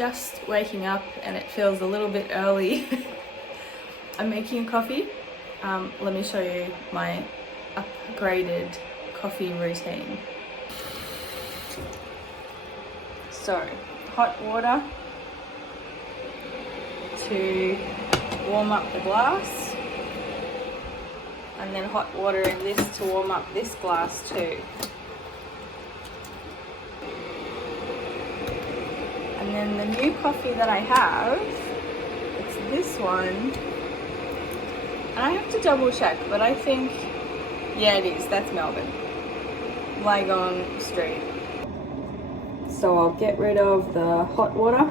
just waking up and it feels a little bit early. I'm making a coffee. Let me show you my upgraded coffee routine. So, hot water to warm up the glass, and then hot water in this to warm up this glass too. And then the new coffee that I have, it's this one. And I have to double check, but I think, yeah, it is. That's Melbourne. Lygon Street. So I'll get rid of the hot water.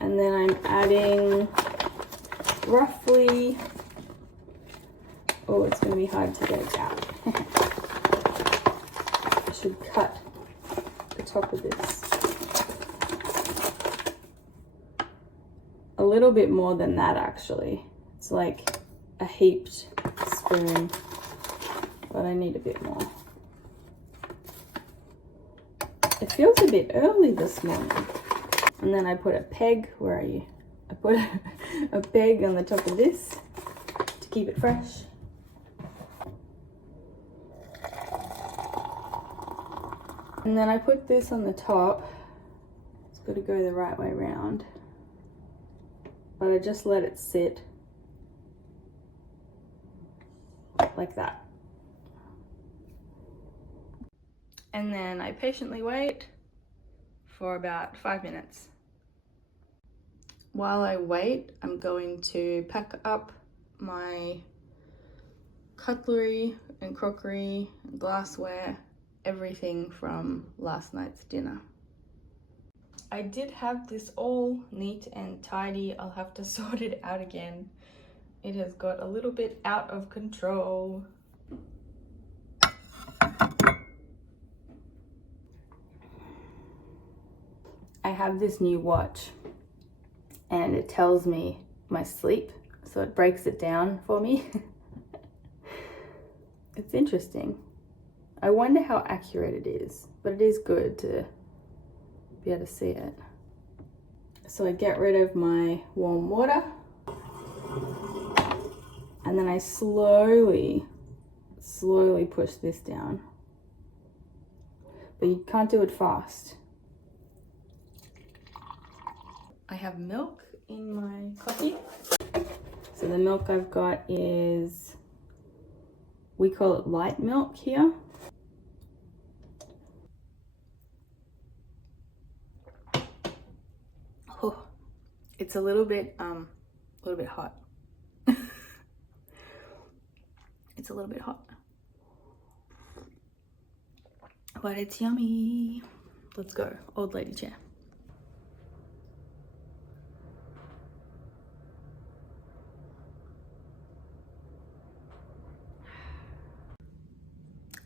And then I'm adding roughly, oh, it's going to be hard to get out. I should cut the top of this. A little bit more than that, actually. It's like a heaped spoon, but I need a bit more. It feels a bit early this morning. And then I put a peg, where are you? I put a peg on the top of this to keep it fresh. And then I put this on the top. It's got to go the right way around. But I just let it sit like that. And then I patiently wait for about 5 minutes. While I wait, I'm going to pack up my cutlery and crockery, and glassware, everything from last night's dinner. I did have this all neat and tidy. I'll have to sort it out again. It has got a little bit out of control. I have this new watch and it tells me my sleep, so it breaks it down for me. It's interesting. I wonder how accurate it is, but it is good to be able to see it. So I get rid of my warm water and then I slowly push this down, but you can't do it fast. I have milk in my coffee. So the milk I've got is, we call it light milk here. Oh, it's a little bit hot. It's a little bit hot, but it's yummy. Let's go, old lady chair.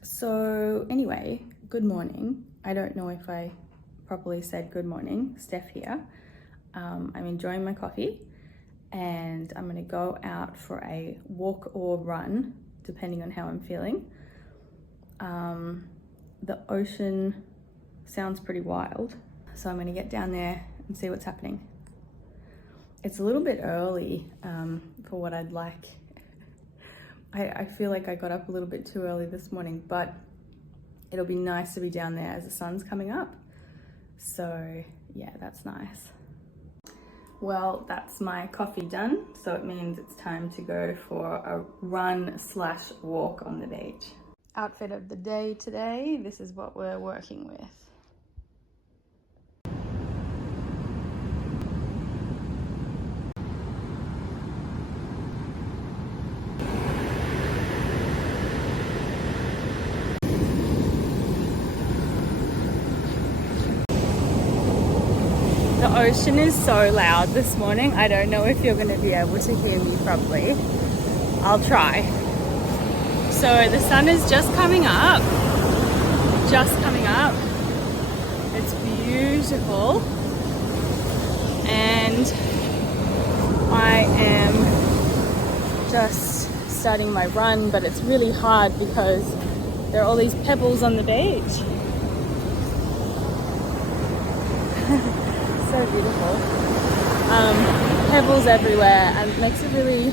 So anyway, good morning. I don't know if I properly said good morning. Steph here. I'm enjoying my coffee and I'm gonna go out for a walk or run, depending on how I'm feeling. The ocean sounds pretty wild, so I'm gonna get down there and see what's happening. It's a little bit early for what I'd like. I feel like I got up a little bit too early this morning, but it'll be nice to be down there as the sun's coming up. So yeah, that's nice. Well, that's my coffee done. So it means it's time to go for a run/walk on the beach. Outfit of the day today. This is what we're working with. The ocean is so loud this morning. I don't know if you're going to be able to hear me properly. I'll try. So the sun is just coming up. It's beautiful. And I am just starting my run, but it's really hard because there are all these pebbles on the beach. beautiful. Pebbles everywhere, and it makes it really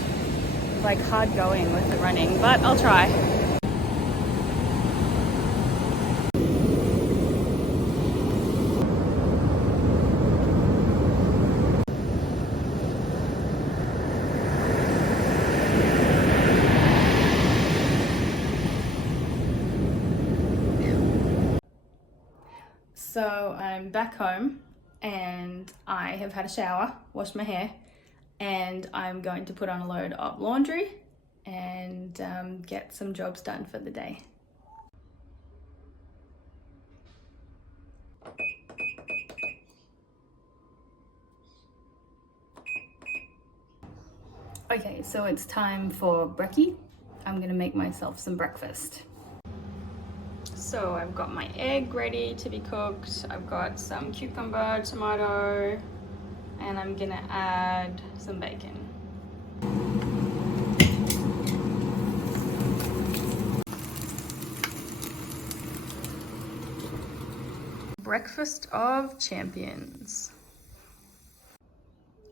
like hard going with the running, but I'll try. So I'm back home and I have had a shower, washed my hair, and I'm going to put on a load of laundry and get some jobs done for the day. Okay, so it's time for brekkie. I'm gonna make myself some breakfast. So I've got my egg ready to be cooked. I've got some cucumber, tomato, and I'm gonna add some bacon. Breakfast of champions.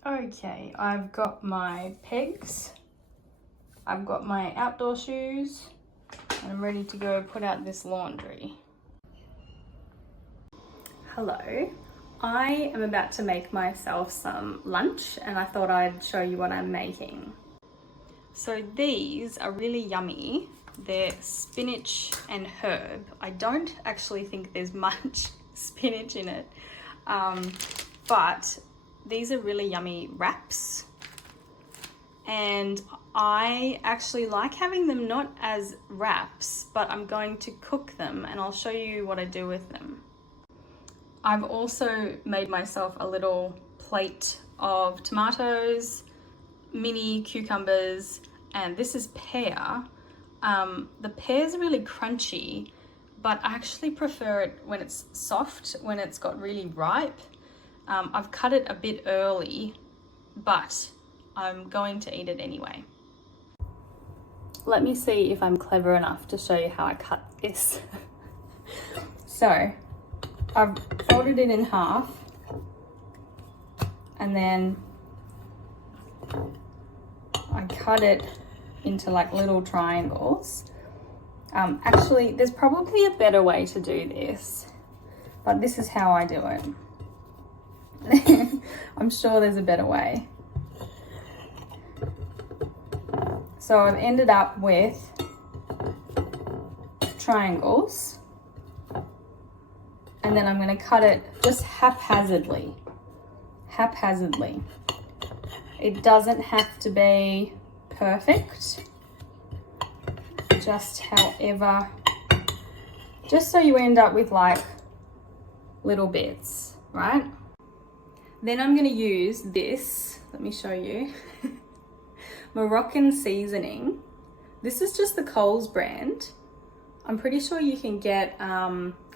Okay, I've got my pegs, I've got my outdoor shoes, and I'm ready to go put out this laundry. Hello, I am about to make myself some lunch and I thought I'd show you what I'm making. So these are really yummy. They're spinach and herb. I don't actually think there's much spinach in it, but these are really yummy wraps, and I actually like having them not as wraps, but I'm going to cook them and I'll show you what I do with them. I've also made myself a little plate of tomatoes, mini cucumbers, and this is pear. The pear's really crunchy, but I actually prefer it when it's soft, when it's got really ripe. I've cut it a bit early, but I'm going to eat it anyway. Let me see if I'm clever enough to show you how I cut this. So I've folded it in half and then I cut it into like little triangles. Actually, there's probably a better way to do this, but this is how I do it. I'm sure there's a better way. So I've ended up with triangles, and then I'm going to cut it just haphazardly. It doesn't have to be perfect, just however, just so you end up with like little bits, right? Then I'm going to use this, let me show you, Moroccan seasoning. This is just the Coles brand. I'm pretty sure you can get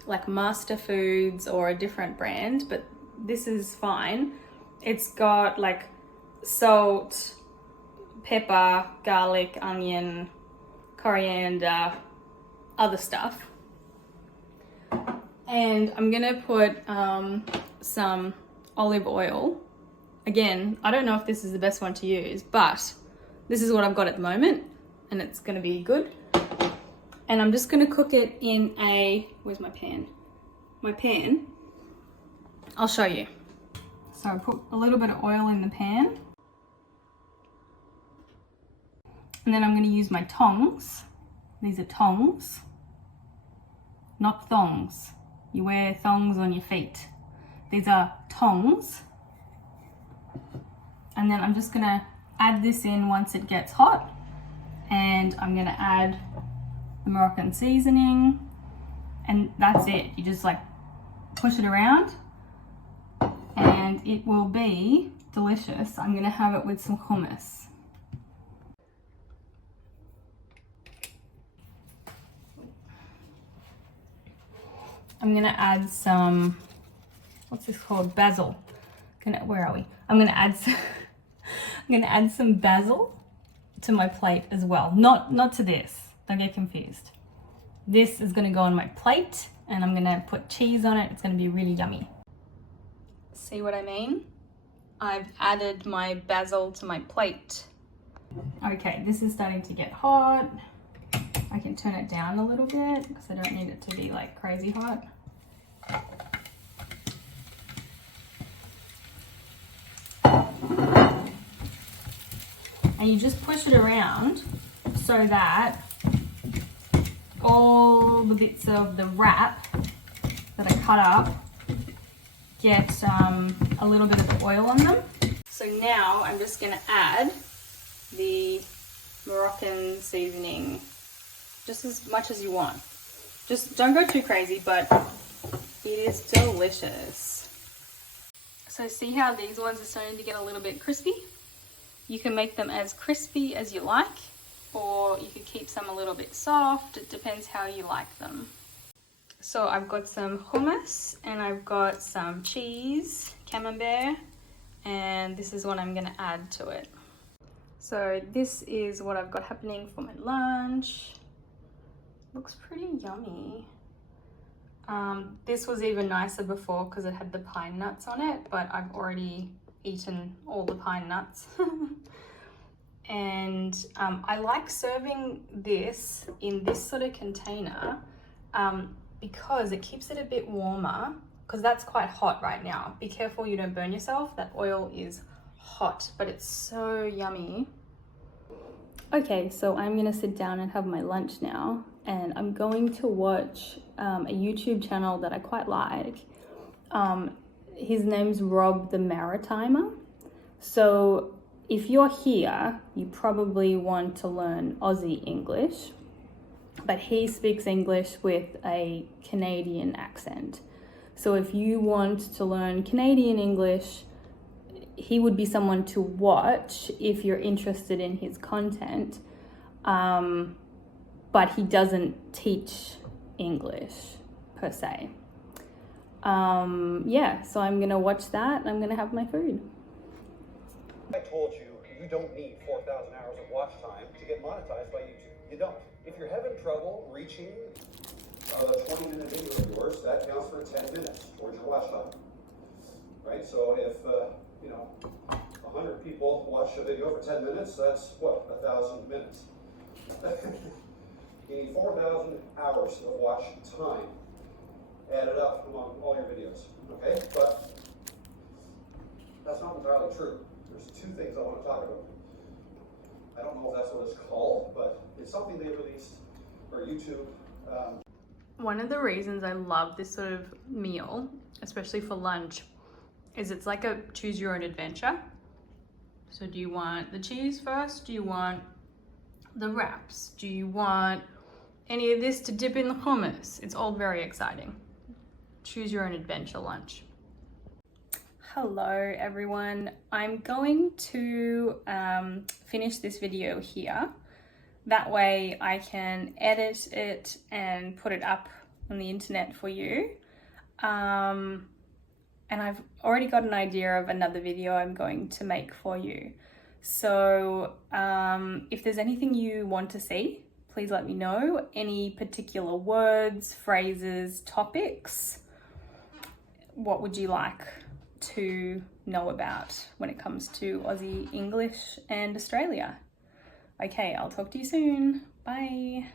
like Master Foods or a different brand, but this is fine. It's got like salt, pepper, garlic, onion, coriander, other stuff. And I'm gonna put some olive oil. Again, I don't know if this is the best one to use, but this is what I've got at the moment and it's gonna be good. And I'm just gonna cook it in a, where's my pan? My pan, I'll show you. So I put a little bit of oil in the pan. And then I'm gonna use my tongs. These are tongs, not thongs. You wear thongs on your feet. These are tongs. And then I'm just gonna add this in once it gets hot. And I'm gonna add the Moroccan seasoning. And that's it. You just like push it around and it will be delicious. I'm gonna have it with some hummus. I'm gonna add some, what's this called? Basil. Where are we? I'm gonna add some basil to my plate as well. Not to this, don't get confused. This is gonna go on my plate and I'm gonna put cheese on it. It's gonna be really yummy. See what I mean? I've added my basil to my plate. Okay, this is starting to get hot. I can turn it down a little bit because I don't need it to be like crazy hot. And you just push it around so that all the bits of the wrap that I cut up get a little bit of the oil on them. So now I'm just going to add the Moroccan seasoning, just as much as you want. Just don't go too crazy, but it is delicious. So see how these ones are starting to get a little bit crispy? You can make them as crispy as you like, or you could keep some a little bit soft. It depends how you like them. So I've got some hummus and I've got some cheese, camembert, and this is what I'm going to add to it. So this is what I've got happening for my lunch. Looks pretty yummy. This was even nicer before because it had the pine nuts on it, but I've already eaten all the pine nuts. And I like serving this in this sort of container because it keeps it a bit warmer, because that's quite hot right now. Be careful you don't burn yourself. That oil is hot, but it's so yummy. Okay, so I'm gonna sit down and have my lunch now, and I'm going to watch a YouTube channel that I quite like. His name's Rob the Maritimer. So if you're here, you probably want to learn Aussie English, but he speaks English with a Canadian accent. So if you want to learn Canadian English, he would be someone to watch if you're interested in his content, but he doesn't teach English per se. Yeah, so I'm gonna watch that and I'm gonna have my food. I told you, you don't need 4,000 hours of watch time to get monetized by YouTube. You don't. If you're having trouble reaching a 20-minute video of yours, that counts for 10 minutes towards your watch time. Right? So if, 100 people watch a video for 10 minutes, that's what, 1,000 minutes. You need 4,000 hours of watch time added up among all your videos. Okay? But that's not entirely true. There's two things I want to talk about. I don't know if that's what it's called, but it's something they released for YouTube. One of the reasons I love this sort of meal, especially for lunch, is it's like a choose your own adventure. So do you want the cheese first? Do you want the wraps? Do you want any of this to dip in the hummus? It's all very exciting. Choose your own adventure lunch. Hello everyone. I'm going to finish this video here. That way I can edit it and put it up on the internet for you. And I've already got an idea of another video I'm going to make for you. So if there's anything you want to see, please let me know. Any particular words, phrases, topics, what would you like to know about when it comes to Aussie English and Australia? Okay, I'll talk to you soon. Bye.